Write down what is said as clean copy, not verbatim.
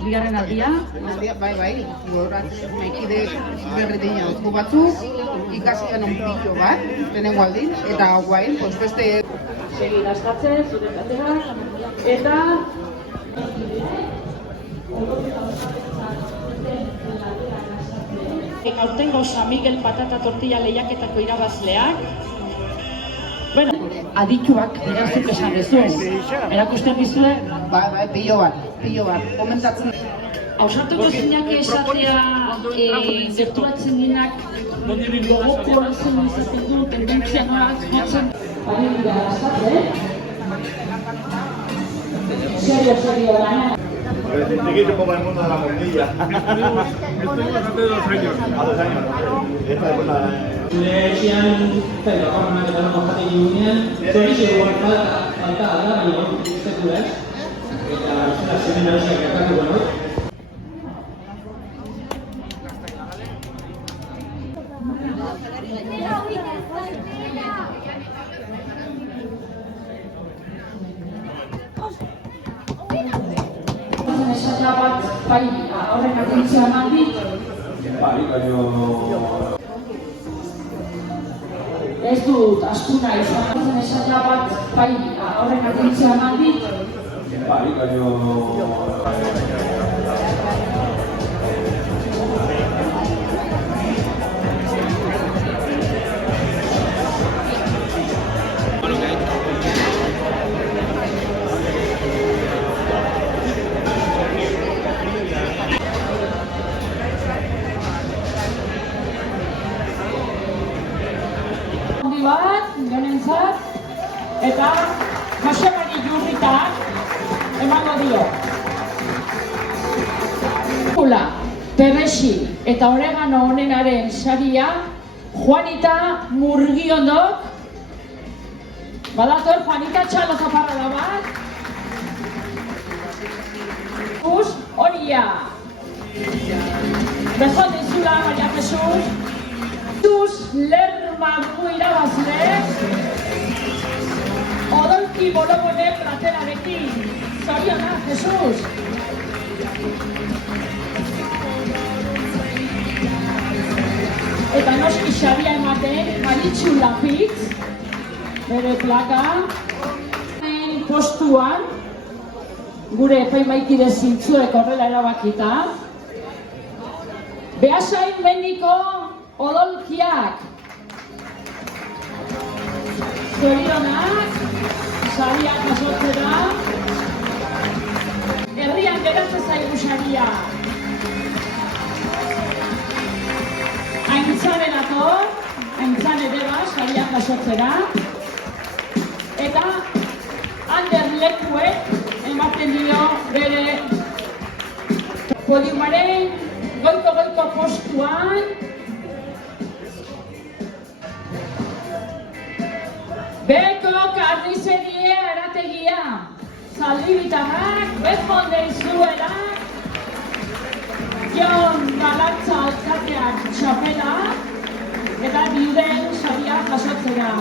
Bigarren aldia, bai, gogoratzen maikide berdinak batzuk ikasian un pillo bat, lehenengo aldin, eta guain, beste... Segi gastatzen, zure katera, eta... Aurtengo San Miguel patata tortilla lehiaketako irabazleak. Bueno, adituak irazuk esan dezu. Erakusten dizue? Bai, pillo bat, komentatzen. Ausartuko zinaki esatea gerturatzen dinak gogoko zen izaten du, tendentzia norak jotzen. Baina dira gastatzen. Serio, baina. Chiquito como el mundo de la morcilla. Estuvimos hace 2 años. A 2 años. Esta es una... Lehean, pero horrenak eta non jaten gunean, zorizio falta da, baina iztetu ez. Eta zemen nagusiak gertatuko no? Esatea bat, bai, horrek atentzioa eman dit. Bai, baina... Ez dut astuna izan esatea bat, bai, horrek atentzioa eman dit. Bai, baina... Bat, jonentzat, eta Josemari Jurritak emango dio. Pula, Perrexi eta Oregano honenaren saria Juanita Murgiondok. Badator Juanita txalo zaparrada bat. Horia. Bezo dizula, Maria Jesus. Lermagu irabazle Odolki Bolobone platerarekin. Zoriona, Jesus! Eta noski xabia ematen Maritxu Lapitz bere plaka postuan gure epaimaikide zintzuek horrela erabakita Beasain Mendiko odolkiak zorionak, sariak jasotzera, herrian geratzen zaigu saria. Aintzaren ator, aintzan ere ba, sariak jasotzera, eta Ander Lekuek ematen dio bere podiumaren goiko postuan Beko karnizerie erategia, Zaldibitarrak, Bezmonde izuela, Jon Galatza alkateak txapela, eta biuden saria jasotzera.